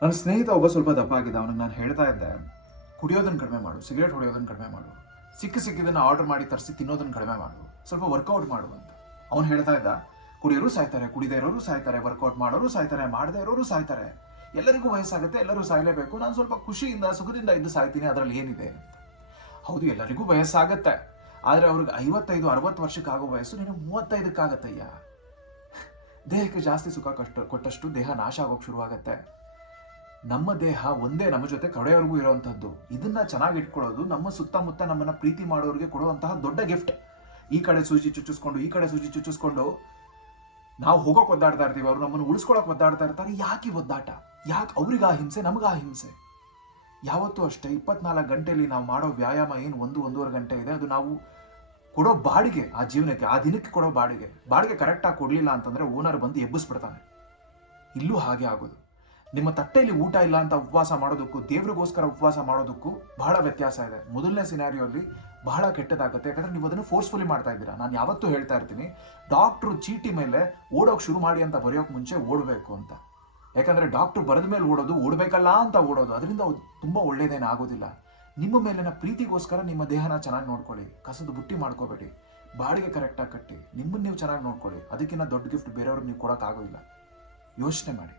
ನನ್ನ ಸ್ನೇಹಿತ ಒಬ್ಬ ಸ್ವಲ್ಪ ದಪ್ಪ ಆಗಿದ್ದ ಅವನಿಗೆ ನಾನು ಹೇಳ್ತಾ ಇದ್ದೆ, ಕುಡಿಯೋದನ್ನು ಕಡಿಮೆ ಮಾಡು, ಸಿಗರೇಟ್ ಹೊಡೆಯೋದನ್ನು ಕಡಿಮೆ ಮಾಡು. ಸಿಕ್ಕ ಸಿಕ್ಕಿದ್ದನ್ನು ಆರ್ಡರ್ ಮಾಡಿ ತರಿಸಿ, ತಿನ್ನೋದನ್ನು ಕಡಿಮೆ ಮಾಡು. ಸ್ವಲ್ಪ ವರ್ಕೌಟ್ ಮಾಡು ಅಂತ. ಅವ್ನು ಹೇಳ್ತಾ ಇದ್ದ, ಕುಡಿಯೋರು ಸಾಯ್ತಾರೆ, ಕುಡಿದೇ ಇರೋರು ಸಾಯ್ತಾರೆ, ವರ್ಕೌಟ್ ಮಾಡೋರು ಸಾಯ್ತಾರೆ, ಮಾಡದೇ ಇರೋರು ಸಾಯ್ತಾರೆ. ಎಲ್ಲರಿಗೂ ವಯಸ್ಸಾಗುತ್ತೆ, ಎಲ್ಲರೂ ಸಾಯಲೇಬೇಕು. ನಾನು ಸ್ವಲ್ಪ ಖುಷಿಯಿಂದ, ಸುಖದಿಂದ ಇದ್ದು ಸಾಯ್ತೀನಿ, ಅದರಲ್ಲಿ ಏನಿದೆ? ಹೌದು, ಎಲ್ಲರಿಗೂ ವಯಸ್ಸಾಗತ್ತೆ. ಆದರೆ ಅವ್ರಿಗೆ ಐವತ್ತೈದು, ಅರವತ್ತು ವರ್ಷಕ್ಕಾಗೋ ವಯಸ್ಸು ನಿನಗೆ ಮೂವತ್ತೈದಕ್ಕಾಗತ್ತಯ್ಯ. ದೇಹಕ್ಕೆ ಜಾಸ್ತಿ ಸುಖ ಕಷ್ಟ, ಕೊಟ್ಟಷ್ಟು ದೇಹ ನಾಶ ಆಗೋಕೆ ಶುರುವಾಗತ್ತೆ. ನಮ್ಮ ದೇಹ ಒಂದೇ ನಮ್ಮ ಜೊತೆ ಕಡೆಯವರೆಗೂ ಇರುವಂತಹದ್ದು. ಇದನ್ನ ಚೆನ್ನಾಗಿ ಇಟ್ಕೊಳ್ಳೋದು ನಮ್ಮ ಸುತ್ತಮುತ್ತ ನಮ್ಮನ್ನ ಪ್ರೀತಿ ಮಾಡೋರಿಗೆ ಕೊಡುವಂತಹ ದೊಡ್ಡ ಗಿಫ್ಟ್ ಈ ಕಡೆ ಸೂಜಿ ಚುಚ್ಚಿಸ್ಕೊಂಡು, ಈ ಕಡೆ ಸೂಜಿ ಚುಚ್ಚಿಸ್ಕೊಂಡು ನಾವು ಹೋಗೋಕೆ ಒದ್ದಾಡ್ತಾ ಇರ್ತೀವಿ. ಅವ್ರು ನಮ್ಮನ್ನು ಉಳಿಸ್ಕೊಳಕ್ ಒದ್ದಾಡ್ತಾ ಇರ್ತಾರೆ. ಯಾಕೆ ಒದ್ದಾಟ? ಯಾಕೆ ಅವ್ರಿಗೆ ಆ ಹಿಂಸೆ, ನಮ್ಗೆ ಆ ಹಿಂಸೆ? ಯಾವತ್ತೂ ಅಷ್ಟೇ ಇಪ್ಪತ್ನಾಲ್ಕು ಗಂಟೆಯಲ್ಲಿ ನಾವು ಮಾಡೋ ವ್ಯಾಯಾಮ ಏನು ಒಂದು, ಒಂದೂವರೆ ಗಂಟೆ ಇದೆ? ಅದು ನಾವು ಕೊಡೋ ಬಾಡಿಗೆ ಆ ಜೀವನಕ್ಕೆ, ಆ ದಿನಕ್ಕೆ ಕೊಡೋ ಬಾಡಿಗೆ. ಬಾಡಿಗೆ ಕರೆಕ್ಟಾಗಿ ಕೊಡಲಿಲ್ಲ ಅಂತಂದ್ರೆ ಓನರ್ ಬಂದು ಎಬ್ಬಿಸ್ಬಿಡ್ತಾನೆ. ಇಲ್ಲೂ ಹಾಗೆ ಆಗೋದು. ನಿಮ್ಮ ತಟ್ಟೆಯಲ್ಲಿ ಊಟ ಇಲ್ಲ ಅಂತ ಉಪವಾಸ ಮಾಡೋದಕ್ಕೂ, ದೇವ್ರಿಗೋಸ್ಕರ ಉಪವಾಸ ಮಾಡೋದಕ್ಕೂ ಬಹಳ ವ್ಯತ್ಯಾಸ ಇದೆ. ಮೊದಲನೇ ಸಿನಾರಿಯೋಲ್ಲಿ ಬಹಳ ಕೆಟ್ಟದಾಗುತ್ತೆ. ಯಾಕಂದ್ರೆ ನೀವು ಅದನ್ನು ಫೋರ್ಸ್ಫುಲಿ ಮಾಡ್ತಾ ಇದ್ದೀರಾ. ನಾನು ಯಾವತ್ತೂ ಹೇಳ್ತಾ ಇರ್ತೀನಿ ಡಾಕ್ಟ್ರು ಚೀಟಿ ಮೇಲೆ ಓಡೋಕ್ ಶುರು ಮಾಡಿ ಅಂತ ಬರೆಯೋಕೆ ಮುಂಚೆ ಓಡಬೇಕು ಅಂತ. ಯಾಕಂದ್ರೆ ಡಾಕ್ಟ್ರು ಬರೆದ ಮೇಲೆ ಓಡೋದು, ಓಡಬೇಕಲ್ಲ ಅಂತ ಓಡೋದು, ಅದರಿಂದ ತುಂಬಾ ಒಳ್ಳೇದೇನೂ ಆಗೋದಿಲ್ಲ. ನಿಮ್ಮ ಮೇಲಿನ ಪ್ರೀತಿಗೋಸ್ಕರ ನಿಮ್ಮ ದೇಹನ ಚೆನ್ನಾಗಿ ನೋಡ್ಕೊಳ್ಳಿ. ಕಸದ ಬುಟ್ಟಿ ಮಾಡ್ಕೋಬೇಡಿ. ಬಾಡಿಗೆ ಕರೆಕ್ಟಾಗಿ ಕಟ್ಟಿ. ನಿಮ್ಮನ್ನು ನೀವು ಚೆನ್ನಾಗಿ ನೋಡ್ಕೊಳ್ಳಿ. ಅದಕ್ಕಿಂತ ದೊಡ್ಡ ಗಿಫ್ಟ್ ಬೇರೆಯವ್ರಿಗೆ ನೀವು ಕೊಡೋಕ್ಕಾಗೋದಿಲ್ಲ. ಯೋಚನೆ ಮಾಡಿ.